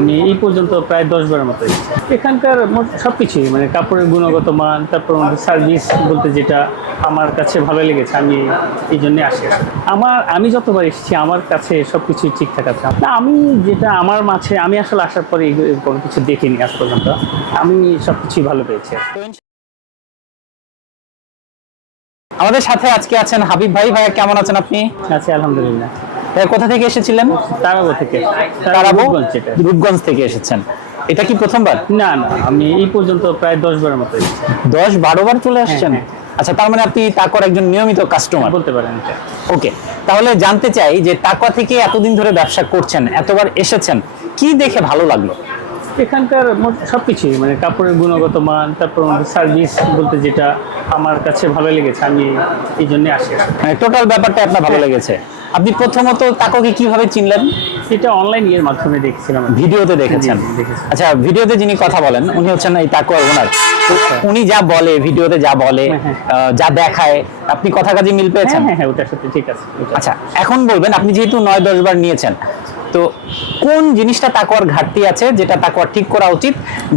আমি এই পর্যন্ত প্রায় দশ বারের মতো এখানকার সব কিছুই মানে কাপড়ের গুণগত মান তারপর সার্ভিস বলতে যেটা আমার কাছে ভালো লেগেছে আমি এই জন্যে আসি। আমার আমি যতবার এসেছি আমার কাছে সব কিছুই ঠিকঠাক আছে। না আমি যেটা আমার মাঝে আমি আসলে আসার পরে কোনো কিছু দেখিনি আজ পর্যন্ত। আমি সব কিছুই ভালো পেয়েছি। আমাদের সাথে আজকে আছেন হাবিব ভাই। ভাইয়া কেমন আছেন আপনি? আচ্ছা আলহামদুলিল্লাহ। কোথা থেকে এসেছিলেন? তারাবো থেকে। তারাবো রূপগঞ্জ থেকে। এসেছেন। এটা কি প্রথমবার? না না আমি এই পর্যন্ত প্রায় দশ বারের মতো দশ বারো বার চলে আসছেন? হ্যাঁ, আচ্ছা তার মানে আপনি তাকর একজন নিয়মিত কাস্টমার বলতে পারেন ওকে তাহলে জানতে চাই যে টাকা থেকে এতদিন ধরে ব্যবসা করছেন এতবার এসেছেন কি দেখে ভালো লাগল? এখানকার সব কিছুই মানে কাপড়ের গুণগত মান তারপর সার্ভিস বলতে যেটা আমার কাছে ভালো লেগেছে আমি এই জন্য আসি। মানে টোটাল ব্যাপারটা আপনার ভালো লেগেছে। আপনি প্রথমত তাককে কীভাবে চিনলেন? এটা অনলাইন ইয়ের মাধ্যমে দেখছিলাম ভিডিওতে দেখেছেন। জি, জি, দেখেছি। আচ্ছা ভিডিওতে যিনি কথা বলেন উনি হচ্ছেন এই তাকুয়ার ওনার উনি যা বলে ভিডিওতে যা বলে হ্যাঁ, হ্যাঁ। যা দেখায় আপনি কথা কাজে মিল হ্যাঁ পেয়েছেন? হ্যাঁ হ্যাঁ ওটার সত্যি ঠিক আছে আচ্ছা এখন বলবেন আপনি যেহেতু নয় দশ বার নিয়েছেন তো কোন জিনিসটা তাকুয়ার ঘাটতি আছে যেটা তাকুয়ার ঠিক করা উচিত?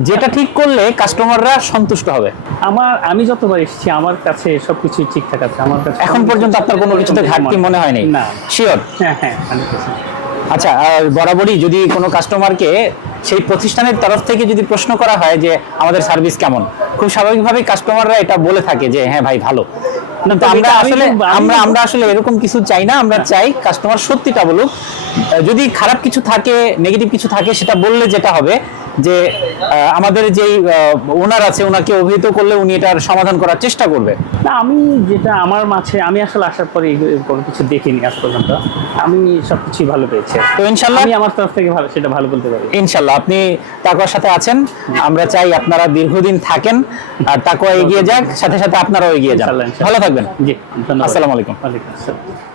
যেটা ঠিক করলে কাস্টমাররা সন্তুষ্ট হবে। আমার আমি যতবার এসেছি আমার কাছে সব কিছুই ঠিকঠাক আছে। আমার কাছে এখন পর্যন্ত আপনার কোনো কিছুতে ঘাটতি মনে হয়নি? না। শিওর হ্যাঁ হ্যাঁ আচ্ছা আর বরাবরই যদি কোনো কাস্টমারকে সেই প্রতিষ্ঠানের তরফ থেকে যদি প্রশ্ন করা হয় যে আমাদের সার্ভিস কেমন? খুব স্বাভাবিকভাবেই কাস্টমাররা এটা বলে থাকে যে হ্যাঁ ভাই ভালো। না তো আমরা আসলে আমরা আমরা আসলে এরকম কিছু চাই না আমরা চাই কাস্টমার সত্যিটা বলুক। যদি খারাপ কিছু থাকে নেগেটিভ কিছু থাকে সেটা বললে যেটা হবে যে আমাদের যেই ওনার আছে ওনাকে অভিহিত করলে উনি এটার সমাধান করার চেষ্টা করবে। না আমি যেটা আমার মাঝে আমি আসলে আসার পরে কোনো কিছু দেখিনি আজ পর্যন্ত। আমি সব কিছুই ভালো পেয়েছি। তো ইনশাল্লাহ আমি আমার তরফ থেকে ভালো সেটা ভালো বলতে পারি। ইনশাল্লাহ আপনি তাকুয়ার সাথে আছেন। আমরা চাই আপনারা দীর্ঘদিন থাকেন। আর তাকুয়া এগিয়ে যাক সাথে সাথে আপনারাও এগিয়ে যান। ভালো থাকবেন। জি আসসালামু আলাইকুম। ওয়ালাইকুম আসসালাম।